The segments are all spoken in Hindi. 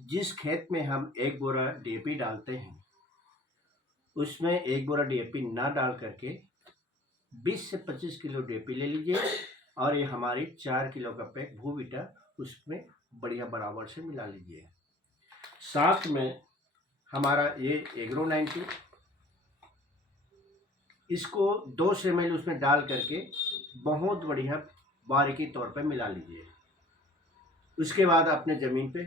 जिस खेत में हम 1 बोरा डीएपी डालते हैं, उसमें 1 बोरा डीएपी ना डाल करके 20 से 25 किलो डीएपी ले लीजिए और ये हमारी 4 किलो का पैक भूविटा उसमें बढ़िया बराबर से मिला लीजिए। साथ में हमारा ये एग्रो 90, इसको 200 ml उसमें डाल करके बहुत बढ़िया बारीकी तौर पर मिला लीजिए। उसके बाद अपने ज़मीन पे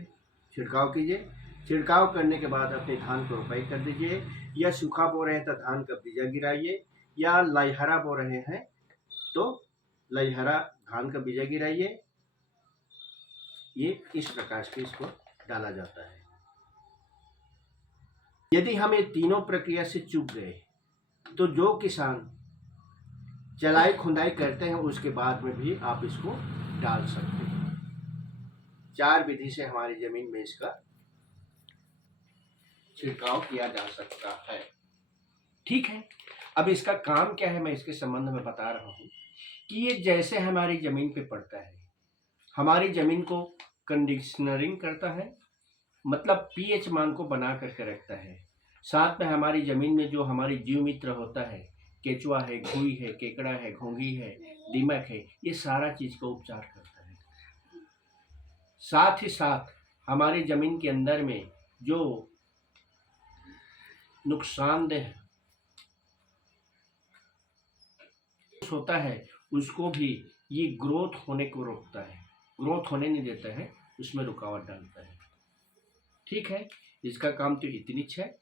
छिड़काव कीजिए। छिड़काव करने के बाद अपने धान को रोपाई कर दीजिए, या सूखा बो रहे हैं तो धान का बीजा गिराइए, या लईहरा बो रहे हैं तो लईहरा धान का बीजा गिराइए। ये इस प्रकार से इसको डाला जाता है। यदि हम ये तीनों प्रक्रिया से चूक गए तो जो किसान चलाई खुदाई करते हैं उसके बाद में भी आप इसको डाल सकते हैं। 4 विधि से हमारी जमीन में इसका छिड़काव किया जा सकता है। ठीक है, अब इसका काम क्या है मैं इसके संबंध में बता रहा हूँ कि ये जैसे हमारी जमीन पे पड़ता है, हमारी जमीन को कंडीशनरिंग करता है, मतलब पीएच मान को बना करके रखता है। साथ में हमारी जमीन में जो हमारी जीव मित्र होता है, केचुआ है, घुई है, केकड़ा है, घोंघी है, दीमक है, ये सारा चीज का उपचार करता है। साथ ही साथ हमारी जमीन के अंदर में जो नुकसानदेह होता है उसको भी ये ग्रोथ होने को रोकता है, ग्रोथ होने नहीं देता है, उसमें रुकावट डालता है। ठीक है, इसका काम तो इतनी है।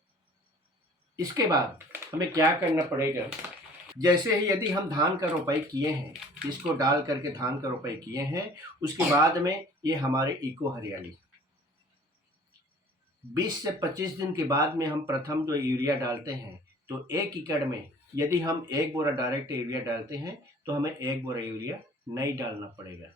इसके बाद हमें क्या करना पड़ेगा, जैसे ही यदि हम धान का रोपाई किए हैं, इसको डाल करके धान का रोपाई किए हैं, उसके बाद में ये हमारे इको हरियाली 20 से 25 दिन के बाद में हम प्रथम जो यूरिया डालते हैं, तो 1 एकड़ में यदि हम 1 बोरा डायरेक्ट यूरिया डालते हैं तो हमें 1 बोरा यूरिया नहीं डालना पड़ेगा,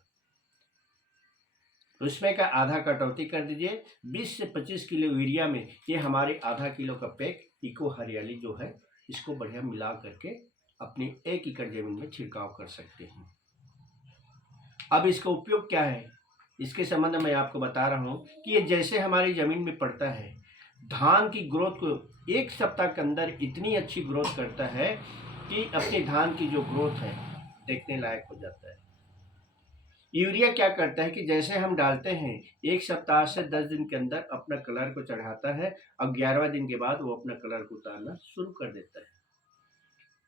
उसमें का आधा कटौती कर दीजिए। 20 से 25 किलो यूरिया में ये हमारे आधा किलो का पैक इको हरियाली जो है इसको बढ़िया मिला करके अपनी 1 एकड़ जमीन में छिड़काव कर सकते हैं। अब इसका उपयोग क्या है, इसके संबंध में मैं आपको बता रहा हूँ कि ये जैसे हमारी ज़मीन में पड़ता है, धान की ग्रोथ को 1 सप्ताह के अंदर इतनी अच्छी ग्रोथ करता है कि अपने धान की जो ग्रोथ है देखने लायक हो जाता है। यूरिया क्या करता है कि जैसे हम डालते हैं 1 सप्ताह से 10 दिन के अंदर अपना कलर को चढ़ाता है और 11वें दिन के बाद वो अपना कलर को उतारना शुरू कर देता है।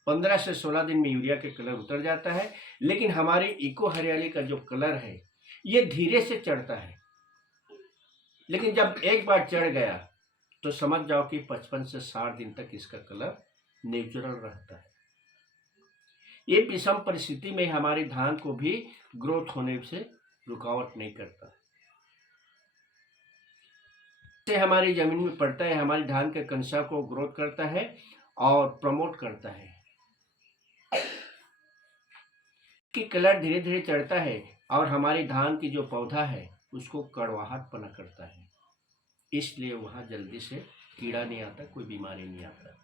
15 से 16 दिन में यूरिया के कलर उतर जाता है, लेकिन हमारी इको हरियाली का जो कलर है ये धीरे से चढ़ता है, लेकिन जब एक बार चढ़ गया तो समझ जाओ कि 55 से 60 दिन तक इसका कलर नेचुरल रहता है। ये विषम परिस्थिति में हमारे धान को भी ग्रोथ होने से रुकावट नहीं करता। से हमारी जमीन में पड़ता है, हमारी धान के कंसा को ग्रोथ करता है और प्रमोट करता है कि कलर धीरे धीरे चढ़ता है और हमारी धान की जो पौधा है उसको कड़वाहट पना करता है, इसलिए वहां जल्दी से कीड़ा नहीं आता, कोई बीमारी नहीं आता।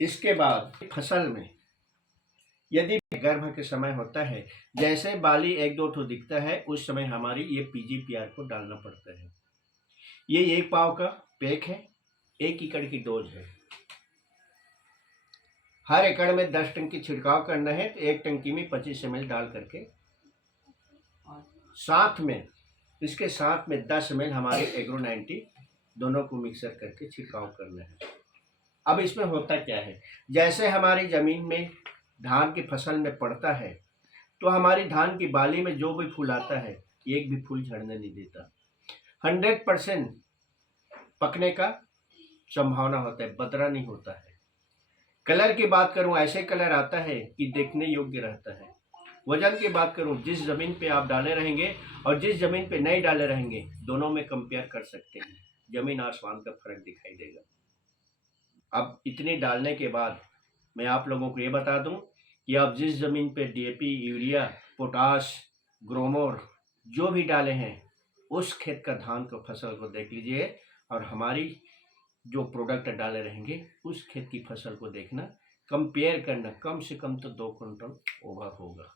इसके बाद फसल में यदि गर्भ के समय होता है, जैसे बाली 1-2 ठो दिखता है, उस समय हमारी ये पीजीपीआर को डालना पड़ता है। ये 1 पाव का पैक है, 1 एकड़ की डोज है। हर एकड़ में 10 टंकी छिड़काव करना है तो 1 टंकी में 25 ml डाल करके, साथ में इसके साथ में 10 ml हमारे एग्रो 90 दोनों को मिक्सर करके छिड़काव करना है। अब इसमें होता क्या है, जैसे हमारी जमीन में धान की फसल में पड़ता है तो हमारी धान की बाली में जो भी फूल आता है एक भी फूल झड़ने नहीं देता। 100% पकने का संभावना होता है, बदरा नहीं होता है। कलर की बात करूं, ऐसे कलर आता है कि देखने योग्य रहता है। वजन की बात करूं, जिस जमीन पे आप डाले रहेंगे और जिस जमीन पे नहीं डाले रहेंगे, दोनों में कंपेयर कर सकते हैं, जमीन आसमान का फर्क दिखाई देगा। अब इतने डालने के बाद मैं आप लोगों को ये बता दूं कि आप जिस जमीन पे डीएपी, यूरिया, पोटाश, ग्रोमोर जो भी डाले हैं, उस खेत का धान का फसल को देख लीजिए और हमारी जो प्रोडक्ट डाले रहेंगे उस खेत की फसल को देखना, कंपेयर करना, कम से कम तो 2 क्विंटल ओवर होगा।